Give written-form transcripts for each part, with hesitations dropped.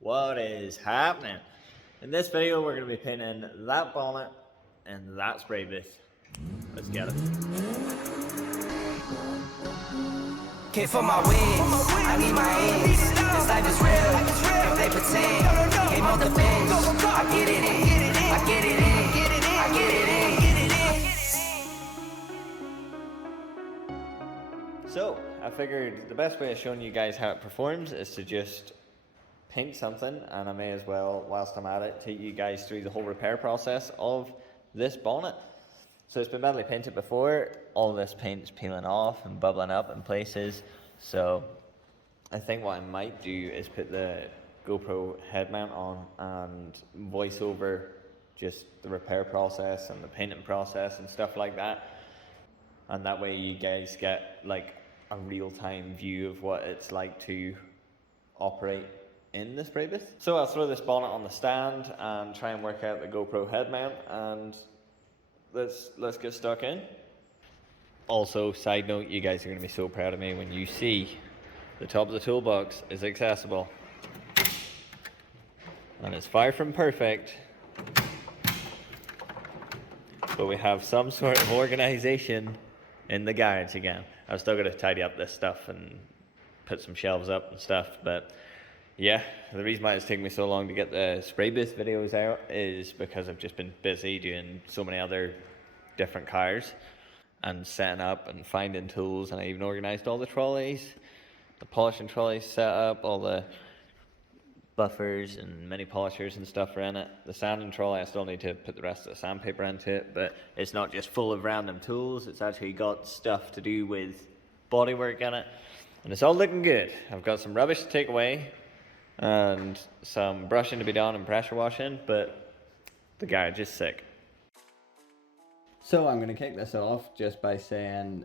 What is happening? In this video we're going to be painting that bonnet and that spray booth. Let's get it. Came for my wins, I need my ends. This life is real, don't play pretend. Came off the bench, I get it in, I get it in, I get it in. So I figured the best way of showing you guys how it performs is to just paint something, and I may as well, whilst I'm at it, take you guys through the whole repair process of this bonnet. So it's been badly painted before. All this paint is peeling off and bubbling up in places. So I think what I might do is put the GoPro head mount on and voice over just the repair process and the painting process and stuff like that. And that way you guys get like a real-time view of what it's like to operate in the spray booth. So I'll throw this bonnet on the stand and try and work out the GoPro head mount, and let's get stuck in. Also, side note, you guys are going to be so proud of me when you see the top of the toolbox is accessible. And it's far from perfect, but we have some sort of organization in the garage again. I've still got to tidy up this stuff and put some shelves up and stuff, but yeah, the reason why it's taken me so long to get the spray booth videos out is because I've just been busy doing so many other different cars and setting up and finding tools, and I even organized all the trolleys, the polishing trolleys set up, all the buffers and mini polishers and stuff are in it. The sanding trolley, I still need to put the rest of the sandpaper into it, but it's not just full of random tools, it's actually got stuff to do with bodywork in it, and it's all looking good. I've got some rubbish to take away and some brushing to be done and pressure washing, but the garage is sick. So I'm going to kick this off just by saying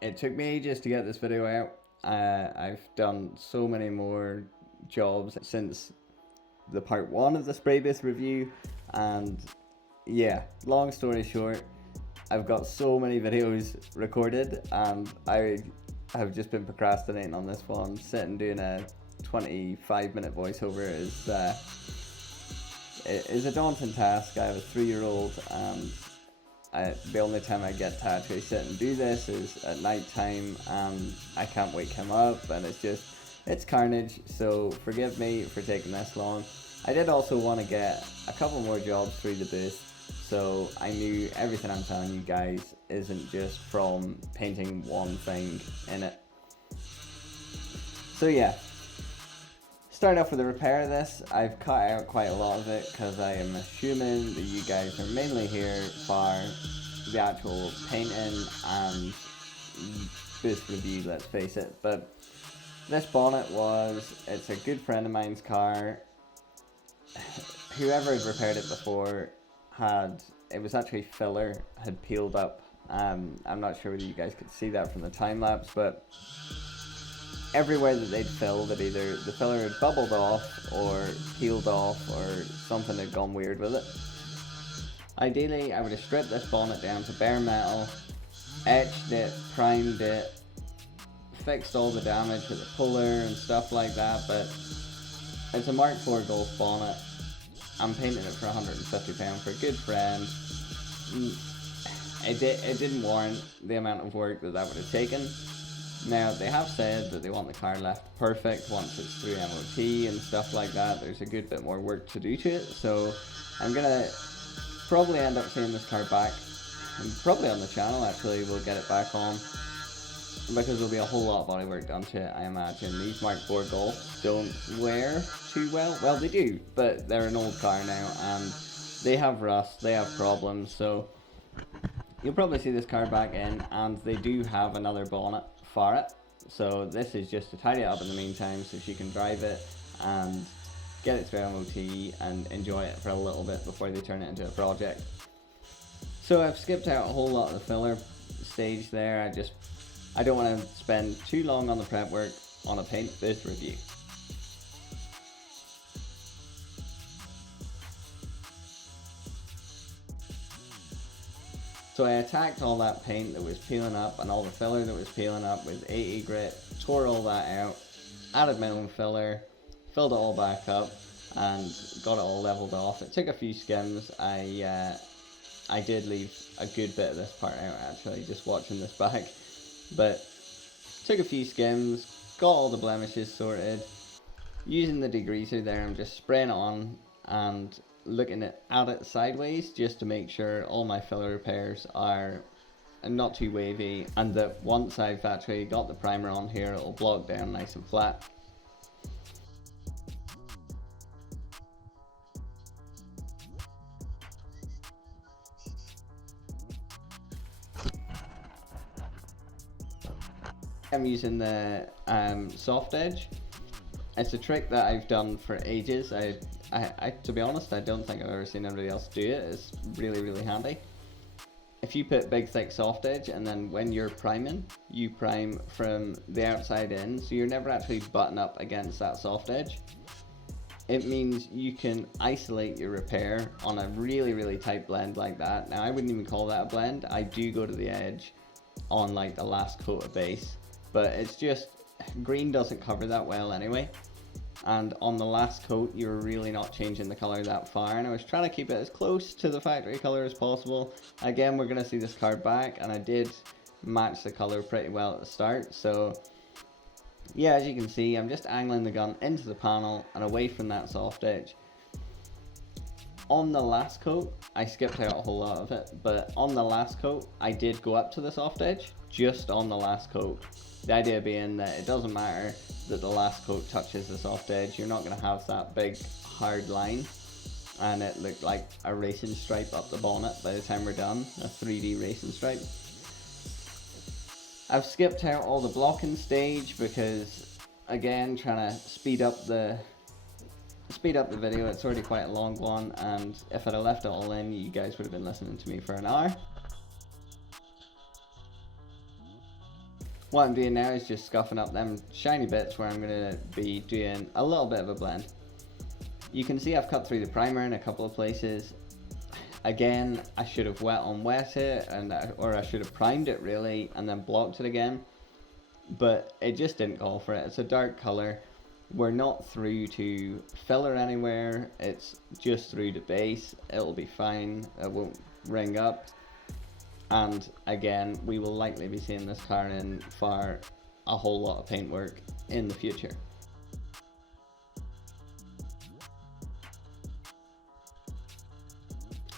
it took me ages to get this video out. I've done so many more jobs since the part 1 of the spray booth review, and yeah, long story short, I've got so many videos recorded and I have just been procrastinating on this one. Sitting doing a 25-minute voiceover is a daunting task. I have a 3-year-old, and the only time I get to actually sit and do this is at night time, and I can't wake him up, and it's carnage. So forgive me for taking this long. I did also want to get a couple more jobs through the booth, so I knew everything I'm telling you guys isn't just from painting one thing in it. So yeah, start off with the repair of this. I've cut out quite a lot of it because I am assuming that you guys are mainly here for the actual painting and booth review, let's face it. But this bonnet it's a good friend of mine's car. Whoever had repaired it before it was actually filler, had peeled up. I'm not sure whether you guys could see that from the time lapse, but everywhere that they'd filled it, either the filler had bubbled off or peeled off or something had gone weird with it. Ideally, I would have stripped this bonnet down to bare metal, etched it, primed it, fixed all the damage with the puller and stuff like that, but it's a Mark IV Golf bonnet. I'm painting it for £150 for a good friend. It didn't warrant the amount of work that would have taken. Now, they have said that they want the car left perfect once it's through MOT and stuff like that. There's a good bit more work to do to it, so I'm gonna probably end up seeing this car back, and probably on the channel actually we'll get it back on, because there'll be a whole lot of bodywork done to it, I imagine. These Mark IV Golfs don't wear too well. Well, they do, but they're an old car now, and they have rust, they have problems, so you'll probably see this car back in, and they do have another bonnet for it. So this is just to tidy it up in the meantime so she can drive it and get it through MOT and enjoy it for a little bit before they turn it into a project. So I've skipped out a whole lot of the filler stage there. I don't want to spend too long on the prep work on a paint booth review. So I attacked all that paint that was peeling up and all the filler that was peeling up with 80 grit, tore all that out, added my own filler, filled it all back up, and got it all leveled off. It took a few skims. I did leave a good bit of this part out actually, just watching this back, but took a few skims, got all the blemishes sorted. Using the degreaser there, I'm just spraying it on and looking at it sideways just to make sure all my filler repairs are not too wavy, and that once I've actually got the primer on here, it'll block down nice and flat. I'm using the soft edge. It's a trick that I've done for ages. I to be honest, I don't think I've ever seen anybody else do it. It's really handy. If you put big thick soft edge, and then when you're priming, you prime from the outside in, so you're never actually button up against that soft edge. It means you can isolate your repair on a really tight blend like that. Now I wouldn't even call that a blend. I do go to the edge on like the last coat of base, but it's just, green doesn't cover that well anyway, and on the last coat you're really not changing the color that far, and I was trying to keep it as close to the factory color as possible. Again, we're going to see this card back, and I did match the color pretty well at the start. So yeah, as you can see, I'm just angling the gun into the panel and away from that soft edge. On the last coat, I skipped out a whole lot of it, but on the last coat I did go up to the soft edge, just on the last coat. The idea being that it doesn't matter that the last coat touches the soft edge, you're not going to have that big hard line, and it looked like a racing stripe up the bonnet by the time we're done, a 3D racing stripe. I've skipped out all the blocking stage because, again, trying to speed up the video. It's already quite a long one, and if I'd have left it all in, you guys would have been listening to me for an hour. What I'm doing now is just scuffing up them shiny bits where I'm going to be doing a little bit of a blend. You can see I've cut through the primer in a couple of places. Again, I should have wet on wet it, or I should have primed it really and then blocked it again, but it just didn't call for it. It's a dark color. We're not through to filler anywhere, it's just through to base. It'll be fine, it won't ring up. And again, we will likely be seeing this car in for a whole lot of paintwork in the future.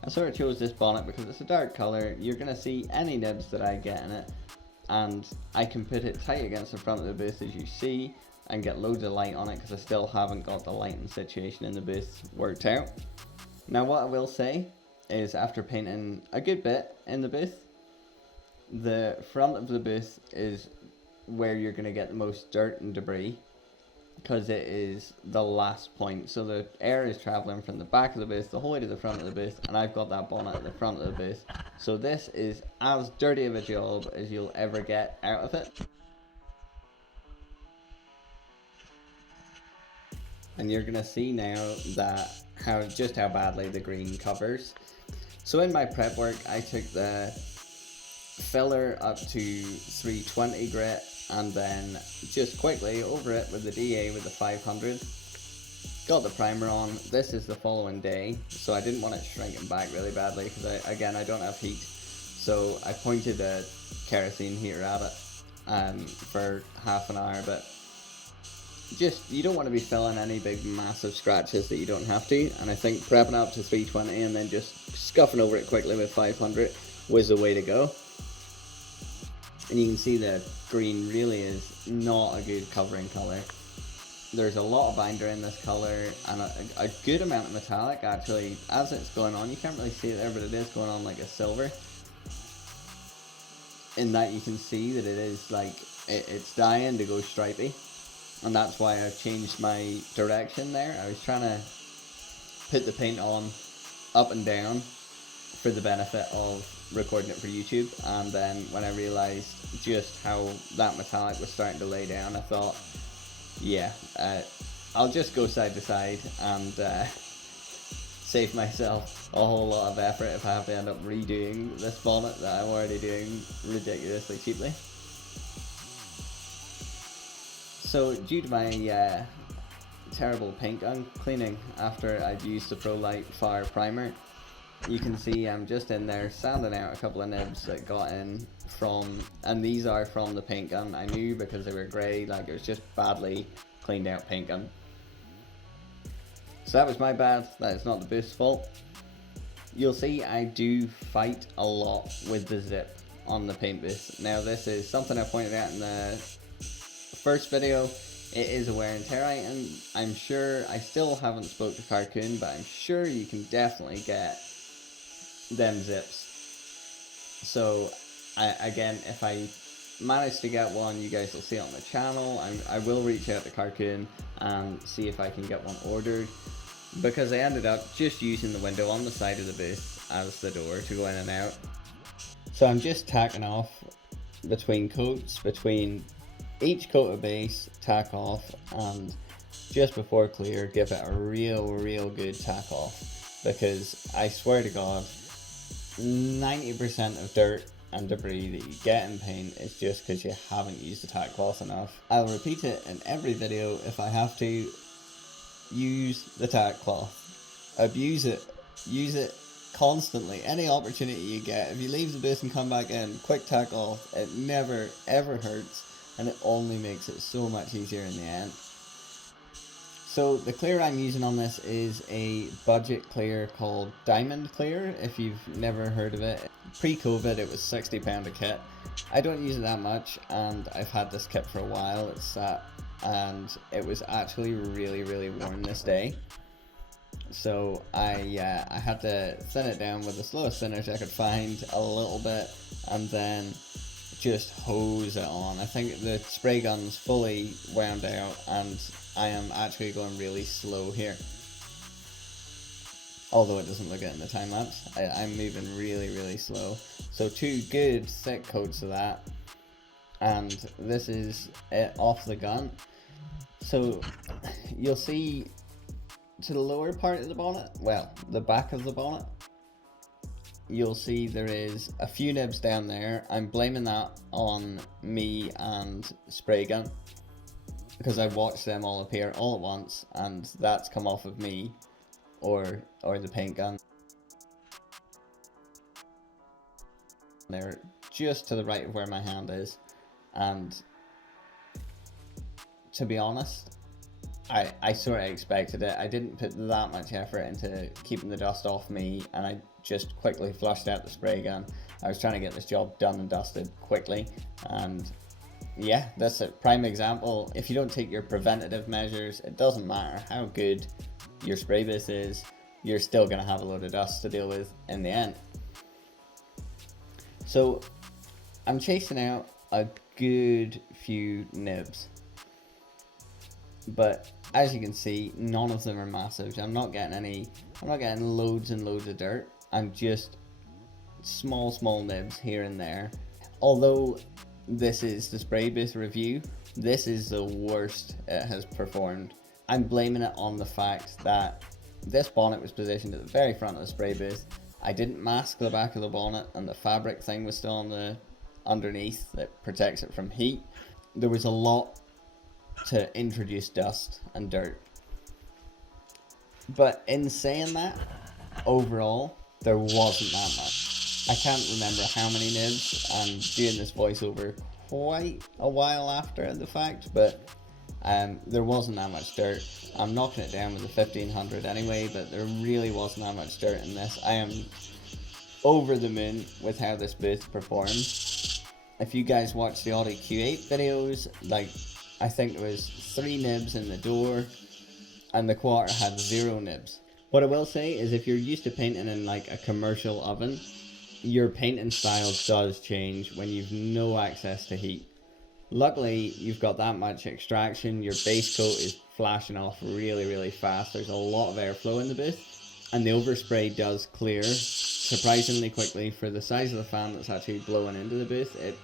I sort of chose this bonnet because it's a dark colour. You're going to see any nibs that I get in it, and I can put it tight against the front of the booth as you see and get loads of light on it because I still haven't got the lighting situation in the booth worked out. Now what I will say is, after painting a good bit in the booth, the front of the booth is where you're going to get the most dirt and debris because it is the last point. So the air is travelling from the back of the booth the whole way to the front of the booth, and I've got that bonnet at the front of the booth. So this is as dirty of a job as you'll ever get out of it. And you're going to see now that just how badly the green covers. So in my prep work, I took the filler up to 320 grit and then just quickly over it with the DA with the 500. Got the primer on. This is the following day, so I didn't want it shrinking back really badly because I don't have heat. So I pointed a kerosene heater at it for half an hour, but just, you don't want to be filling any big massive scratches that you don't have to, and I think prepping up to 320 and then just scuffing over it quickly with 500 was the way to go. And you can see that green really is not a good covering colour. There's a lot of binder in this colour and a good amount of metallic actually. As it's going on, you can't really see it there, but it is going on like a silver. In that you can see that it is like, it's dying to go stripy. And that's why I've changed my direction there. I was trying to put the paint on up and down for the benefit of recording it for YouTube, and then when I realised just how that metallic was starting to lay down, I thought, yeah, I'll just go side to side and save myself a whole lot of effort if I have to end up redoing this bonnet that I'm already doing ridiculously cheaply. So due to my terrible paint gun cleaning after I've used the Pro Light Fire Primer. You can see I'm just in there sanding out a couple of nibs that got in from, and these are from the paint gun. I knew because they were grey, like it was just badly cleaned out paint gun. So that was my bad, that is not the boost's fault. You'll see I do fight a lot with the zip on the paint booth. Now this is something I pointed out in the first video. It is a wear and tear item. I'm sure, I still haven't spoke to Carcoon, but I'm sure you can definitely get them zips. So again, if I manage to get one, you guys will see it on the channel. I will reach out to Carcoon and see if I can get one ordered, because I ended up just using the window on the side of the booth as the door to go in and out. So I'm just tacking off between coats, between each coat of base, tack off, and just before clear, give it a real good tack off, because I swear to God, 90% of dirt and debris that you get in paint is just because you haven't used the tack cloth enough. I'll repeat it in every video if I have to. Use the tack cloth. Abuse it. Use it constantly. Any opportunity you get. If you leave the booth and come back in, quick tack off. It never ever hurts, and it only makes it so much easier in the end. So the clear I'm using on this is a budget clear called Diamond Clear, if you've never heard of it. Pre-COVID it was £60 a kit. I don't use it that much, and I've had this kit for a while. It's sat, and it was actually really worn this day. So I had to thin it down with the slowest thinners I could find a little bit, and then just hose it on. I think the spray gun's fully wound out, and I am actually going really slow here. Although it doesn't look it in the time lapse, I'm moving really slow. So 2 good thick coats of that, and this is it off the gun. So you'll see to the lower part of the bonnet, well, the back of the bonnet, you'll see there is a few nibs down there. I'm blaming that on me and spray gun, because I watched them all appear all at once, and that's come off of me or the paint gun. They're just to the right of where my hand is, and to be honest, I sort of expected it. I didn't put that much effort into keeping the dust off me, and I just quickly flushed out the spray gun. I was trying to get this job done and dusted quickly, and yeah, that's a prime example. If you don't take your preventative measures, it doesn't matter how good your spray booth is, you're still going to have a load of dust to deal with in the end. So I'm chasing out a good few nibs, but as you can see, none of them are massive. I'm not getting loads and loads of dirt. I'm just small nibs here and there. Although this is the spray booth review, this is the worst it has performed. I'm blaming it on the fact that this bonnet was positioned at the very front of the spray booth. I didn't mask the back of the bonnet, and the fabric thing was still on the underneath that protects it from heat. There was a lot to introduce dust and dirt. But in saying that, overall, there wasn't that much. I can't remember how many nibs. I'm doing this voiceover quite a while after the fact, but there wasn't that much dirt. I'm knocking it down with a 1500 anyway, but there really wasn't that much dirt in this. I am over the moon with how this booth performed. If you guys watch the Audi Q8 videos, like, I think there was 3 nibs in the door, and the quarter had 0 nibs. What I will say is, if you're used to painting in like a commercial oven, your painting style does change when you've no access to heat. Luckily, you've got that much extraction. Your base coat is flashing off really fast. There's a lot of airflow in the booth, and the overspray does clear surprisingly quickly. For the size of the fan that's actually blowing into the booth, it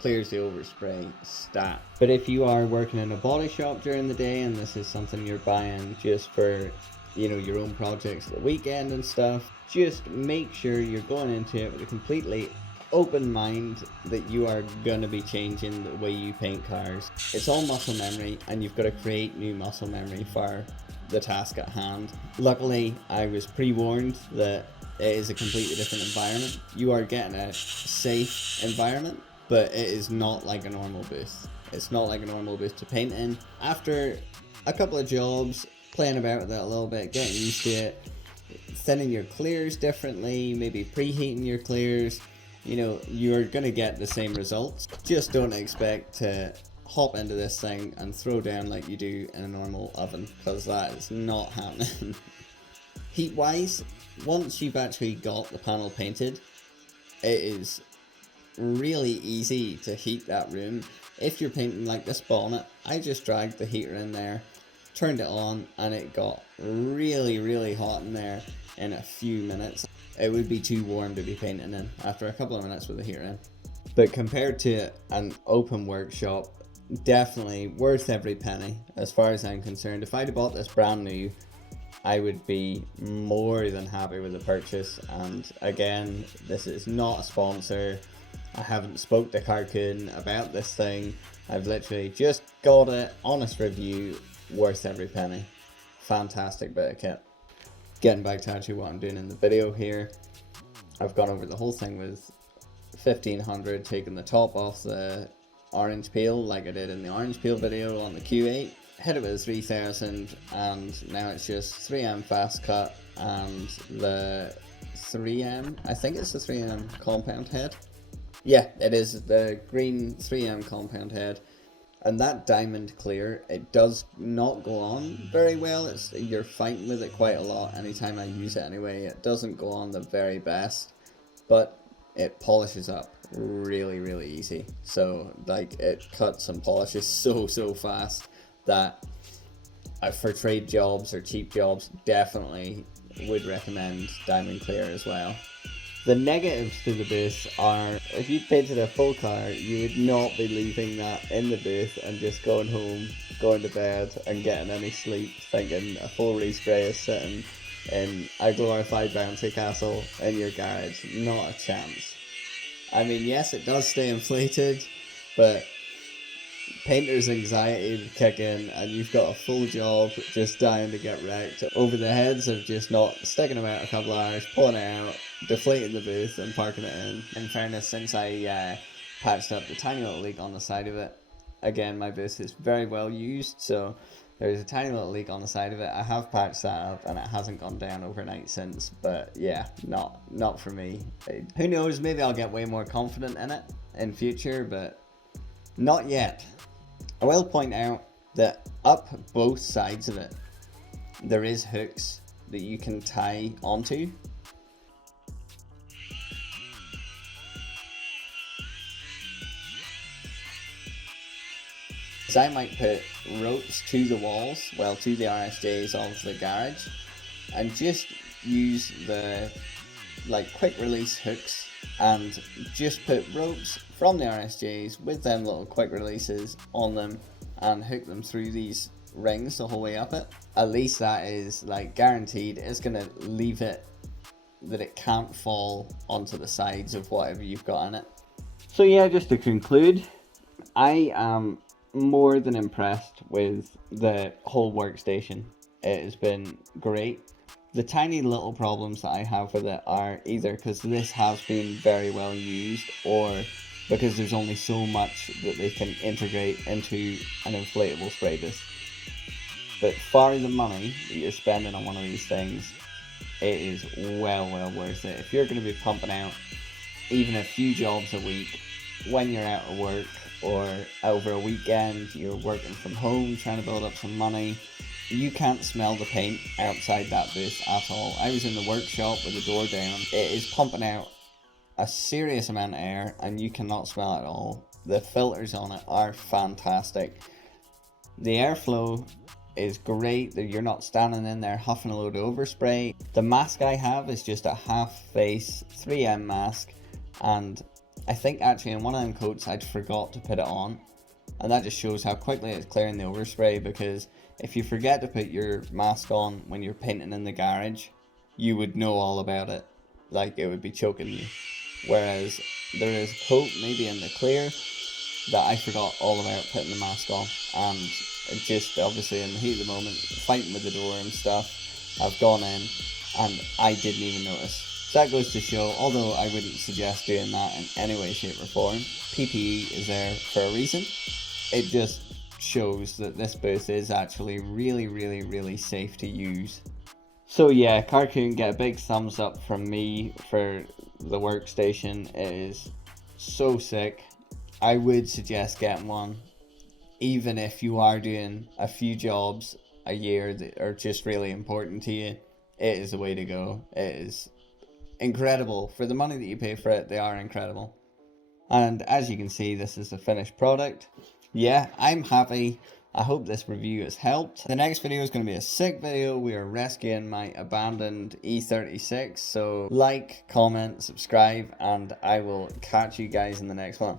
clears the overspray stat. But if you are working in a body shop during the day, and this is something you're buying just for, you know, your own projects at the weekend and stuff, just make sure you're going into it with a completely open mind that you are gonna be changing the way you paint cars. It's all muscle memory, and you've got to create new muscle memory for the task at hand. Luckily, I was pre-warned that it is a completely different environment. You are getting a safe environment, but it is not like a normal booth. It's not like a normal booth to paint in. After a couple of jobs, playing about with it a little bit, getting used to it, thinning your clears differently, maybe preheating your clears, you know, you're gonna get the same results. Just don't expect to hop into this thing and throw down like you do in a normal oven, because that is not happening. Heat wise, once you've actually got the panel painted, it is really easy to heat that room. If you're painting like this bonnet, I just dragged the heater in there, turned it on, and it got really hot in there in a few minutes. It would be too warm to be painting in after a couple of minutes with the heater in. But compared to an open workshop, definitely worth every penny as far as I'm concerned. If I'd have bought this brand new, I would be more than happy with the purchase. And again, this is not a sponsor. I haven't spoke to Carcoon about this thing. I've literally just got it, honest review, worth every penny. Fantastic bit of kit. Getting back to actually what I'm doing in the video here, I've gone over the whole thing with 1500, taking the top off the orange peel like I did in the orange peel video on the Q8, hit it with 3000, and now it's just 3M fast cut and the 3M, I think it's the 3M compound head. Yeah, it is the green 3M compound head. And that diamond clear, it does not go on very well. You're fighting with it quite a lot anytime I use it anyway. It doesn't go on the very best, but it polishes up really easy. So like, it cuts and polishes so fast that for trade jobs or cheap jobs, definitely would recommend diamond clear as well. The negatives to the booth are, if you painted a full car, you would not be leaving that in the booth and just going home, going to bed and getting any sleep, thinking a full respray is sitting in a glorified bouncy castle in your garage. Not a chance. I mean, yes, it does stay inflated, but painter's anxiety would kick in and you've got a full job just dying to get wrecked over the heads of just not sticking them out a couple of hours, pulling it out, deflating the booth and parking it in. In fairness, since I patched up the tiny little leak on the side of it, again, my booth is very well used, so there's a tiny little leak on the side of it. I have patched that up and it hasn't gone down overnight since, but yeah, not for me. Who knows, maybe I'll get way more confident in it in future, but not yet. I will point out that up both sides of it, there is hooks that you can tie onto. So I might put ropes to the walls, well, to the RSJs of the garage, and just use the quick release hooks and just put ropes from the RSJs with them little quick releases on them and hook them through these rings the whole way up it. At least that is guaranteed. It's gonna leave it that it can't fall onto the sides of whatever you've got in it. So yeah, just to conclude, I am more than impressed with the whole workstation. It has been great. The tiny little problems that I have with it are either because this has been very well used or because there's only so much that they can integrate into an inflatable spray booth. But for the money that you're spending on one of these things, it is well worth it. If you're going to be pumping out even a few jobs a week when you're out of work or over a weekend, you're working from home trying to build up some money, you can't smell the paint outside that booth at all. I was in the workshop with the door down. It is pumping out a serious amount of air and you cannot smell it at all. The filters on it are fantastic. The airflow is great, that you're not standing in there huffing a load of overspray. The mask I have is just a half face 3M mask, and I think actually in one of them coats I'd forgot to put it on, and that just shows how quickly it's clearing the overspray, because if you forget to put your mask on when you're painting in the garage, you would know all about it. Like, it would be choking you. Whereas there is hope maybe in the clear that I forgot all about putting the mask on, and it just obviously in the heat of the moment, fighting with the door and stuff, I've gone in and I didn't even notice. So that goes to show, although I wouldn't suggest doing that in any way, shape or form, PPE is there for a reason. It just shows that this booth is actually really safe to use. So yeah, Carcoon, get a big thumbs up from me for the workstation. It is so sick. I would suggest getting one, even if you are doing a few jobs a year that are just really important to you. It is the way to go. It is incredible. For the money that you pay for it, they are incredible. And as you can see, this is the finished product. Yeah, I'm happy. I hope this review has helped. The next video is going to be a sick video. We are rescuing my abandoned E36. So like, comment, subscribe, and I will catch you guys in the next one.